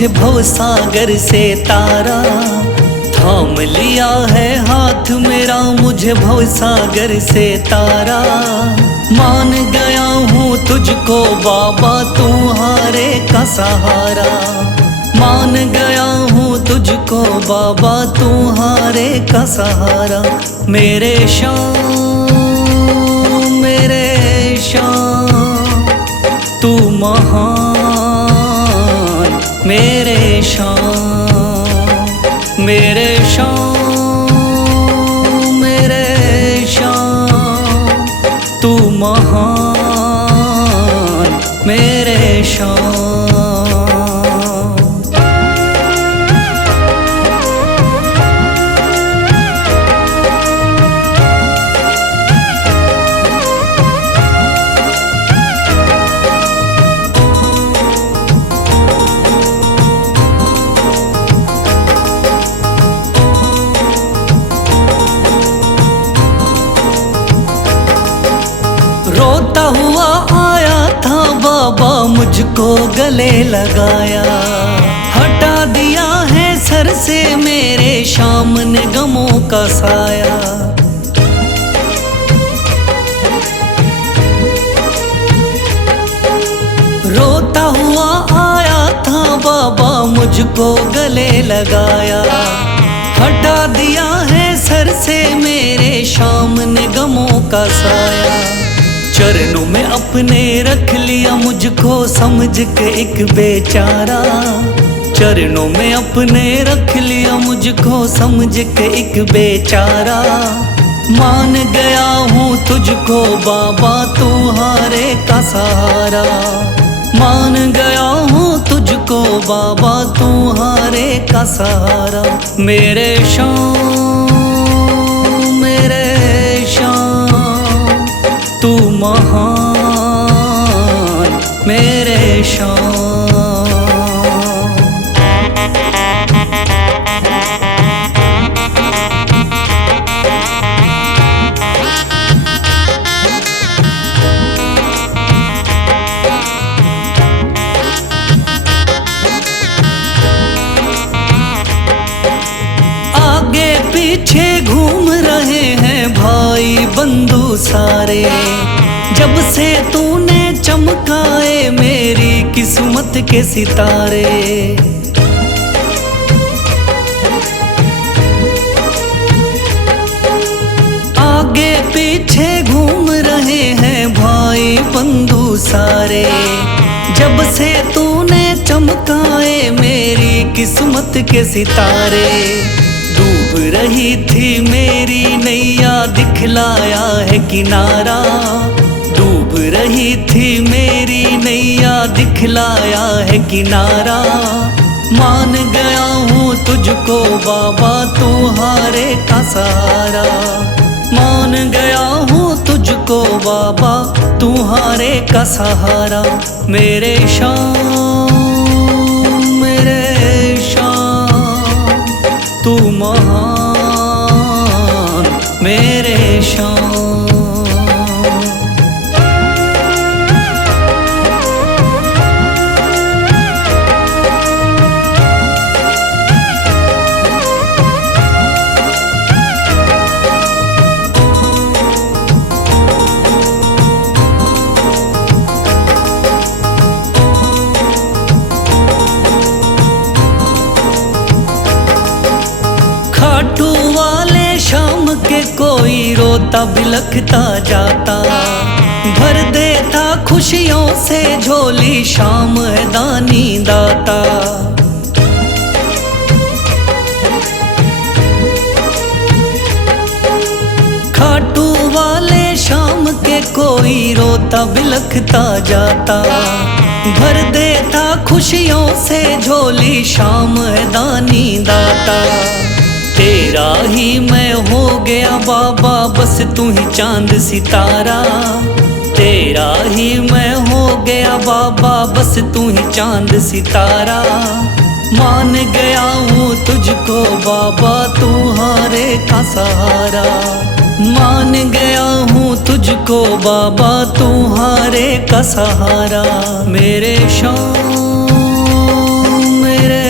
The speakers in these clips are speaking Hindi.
मुझे भवसागर से तारा। थाम लिया है हाथ मेरा मुझे भवसागर से तारा। मान गया हूँ तुझको बाबा तुम्हारे का सहारा। मान गया हूँ तुझको बाबा तुम्हारे का सहारा। मेरे श्याम मेरे श्याम तू महान। मेरे श्याम मेरे श्याम मेरे श्याम तू महान। मेरे श्याम रोता हुआ आया था बाबा मुझको गले लगाया। हटा दिया है सर से मेरे श्याम ने गमों का साया। रोता हुआ आया था बाबा मुझको गले लगाया। हटा दिया है सर से मेरे श्याम ने गमों का साया। चरणों में अपने रख लिया मुझको समझ के एक बेचारा। चरणों में अपने रख लिया मुझको समझ के एक बेचारा। मान गया हूँ तुझको बाबा तुम्हारे का सहारा। मान गया हूँ तुझको बाबा तुम्हारे का सहारा। मेरे श्याम मेरे श्याम तू महान। मेरे श्याम आगे पीछे घूम रहे हैं भाई बंधु सारे। जब से तूने चमकाए मेरी किस्मत के सितारे। आगे पीछे घूम रहे हैं भाई बंधु सारे। जब से तूने चमकाए मेरी किस्मत के सितारे। डूब रही थी मेरी नैया दिखलाया है किनारा। डूब रही थी मेरी नैया दिखलाया है किनारा। मान गया हूँ तुझको बाबा तुम्हारे का सहारा। मान गया हूँ तुझको बाबा तुम्हारे का सहारा। मेरे श्याम मेरे श्याम तू महान। मेरे श्याम खाटू वाले शाम के कोई रोता बिलखता जाता। भर देता खुशियों से झोली शाम है दानी दाता। खाटू वाले शाम के कोई रोता बिलखता जाता। भर देता खुशियों से झोली शाम है दानी दाता। तेरा ही मैं हो गया बाबा बस तू ही चांद सितारा। तेरा ही मैं हो गया बाबा बस तू ही चांद सितारा। मान गया हूँ तुझको बाबा तुम्हारे का सहारा। मान गया हूँ तुझको बाबा तुम्हारे का सहारा। मेरे श्याम मेरे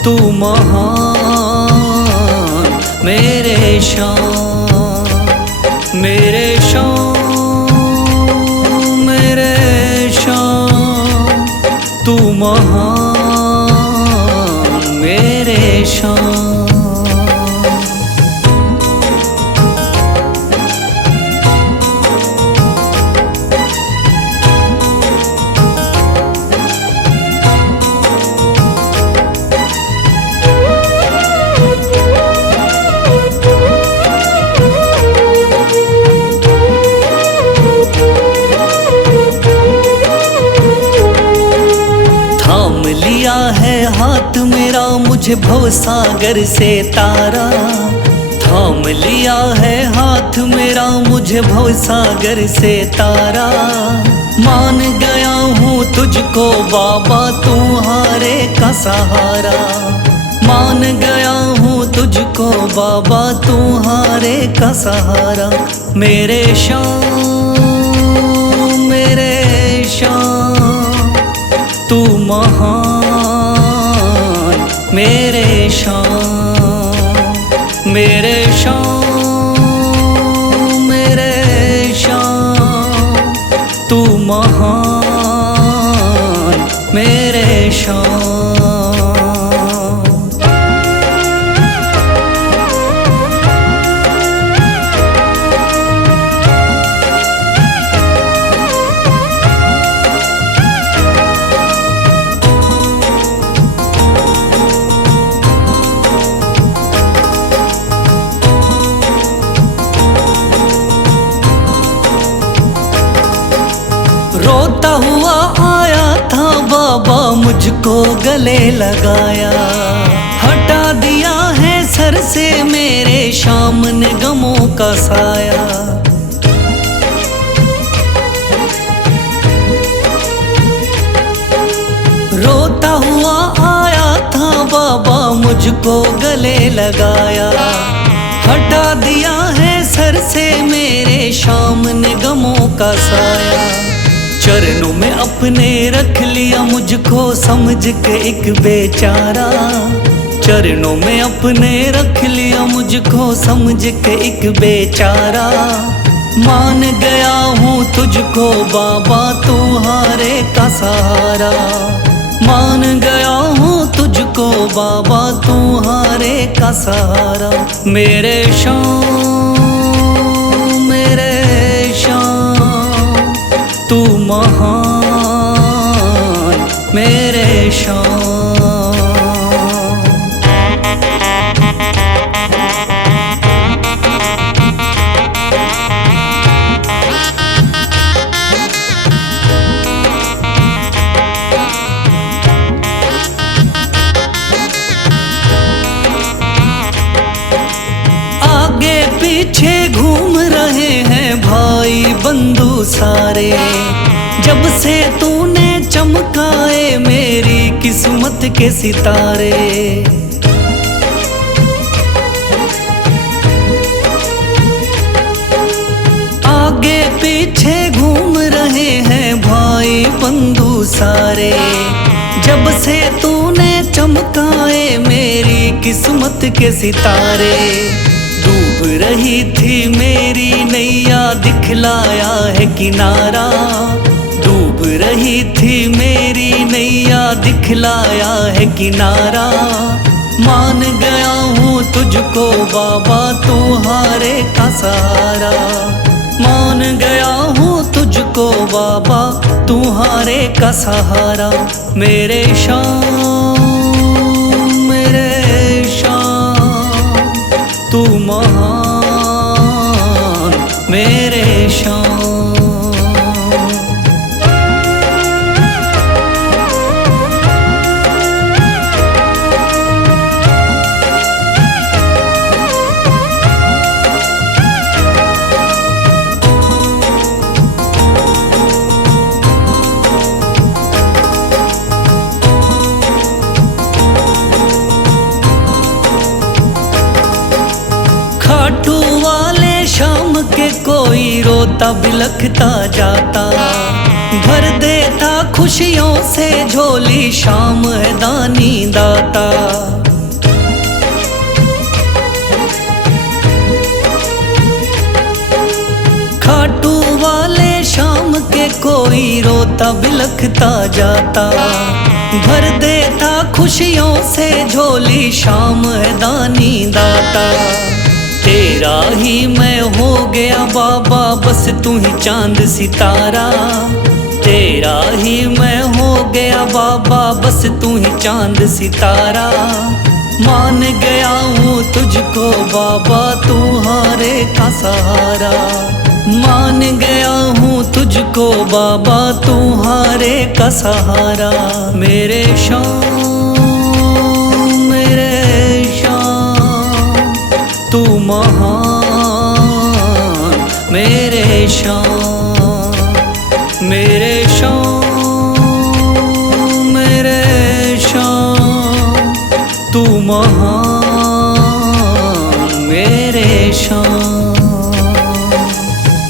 तू महान मेरे शान, मेरे शान, मेरे शान, तू महान मेरे शान। लिया है हाथ मेरा मुझे भवसागर से तारा, थाम लिया है हाथ मेरा मुझे भवसागर से तारा। मान गया हूँ तुझको बाबा तुम्हारे का सहारा, मान गया हूँ तुझको बाबा तुम्हारे का सहारा। मेरे शान, मेरे शान, तू महान मेरे शान, मेरे शान, मेरे शान, तू महान मेरे शान। रोता हुआ आया था बाबा मुझको गले लगाया, हटा दिया है सर से मेरे शाम ने गमों का साया। रोता हुआ आया था बाबा मुझको गले लगाया, हटा दिया है सर से मेरे शाम ने गमों का साया। चरणों में अपने रख लिया मुझको समझ के एक बेचारा, चरणों में अपने रख लिया मुझको समझ के एक बेचारा। मान गया हूँ तुझको बाबा तुम्हारे का सहारा, मान गया हूँ तुझको बाबा तुम्हारे का सहारा। मेरे शान, मेरे शान, तू महान मेरे शान। आगे पीछे घूम रहे हैं भाई बंधु सारे, जब से तूने चमकाए मेरी किस्मत के सितारे। आगे पीछे घूम रहे हैं भाई बंधु सारे, जब से तूने चमकाए मेरी किस्मत के सितारे। डूब रही थी मेरी नैया दिखलाया है किनारा, डूब रही थी मेरी नैया दिखलाया है किनारा। मान गया हूँ तुझको बाबा तुम्हारे का सहारा, मान गया हूँ तुझको बाबा तुम्हारे का सहारा। मेरे शान, मेरे शान, तू महान मेरे शान। खाटू वाले शाम के कोई रोता बिलखता जाता, भर देता खुशियों से झोली, शाम है दानी दाता। खाटू वाले शाम के कोई रोता बिलखता जाता, भर देता खुशियों से झोली, शाम है दानी दाता। तेरा ही मैं हो गया बाबा, बस तू ही चांद सितारा। तेरा ही मैं हो गया बाबा, बस तू ही चांद सितारा। मान गया हूँ तुझको बाबा, तू हारे का सहारा। मान गया हूँ तुझको बाबा, तू हारे का सहारा। मेरे शाम, मेरे शाम, तू महान। मेरे शाम, मेरे शाम, मेरे शाम, तू महान।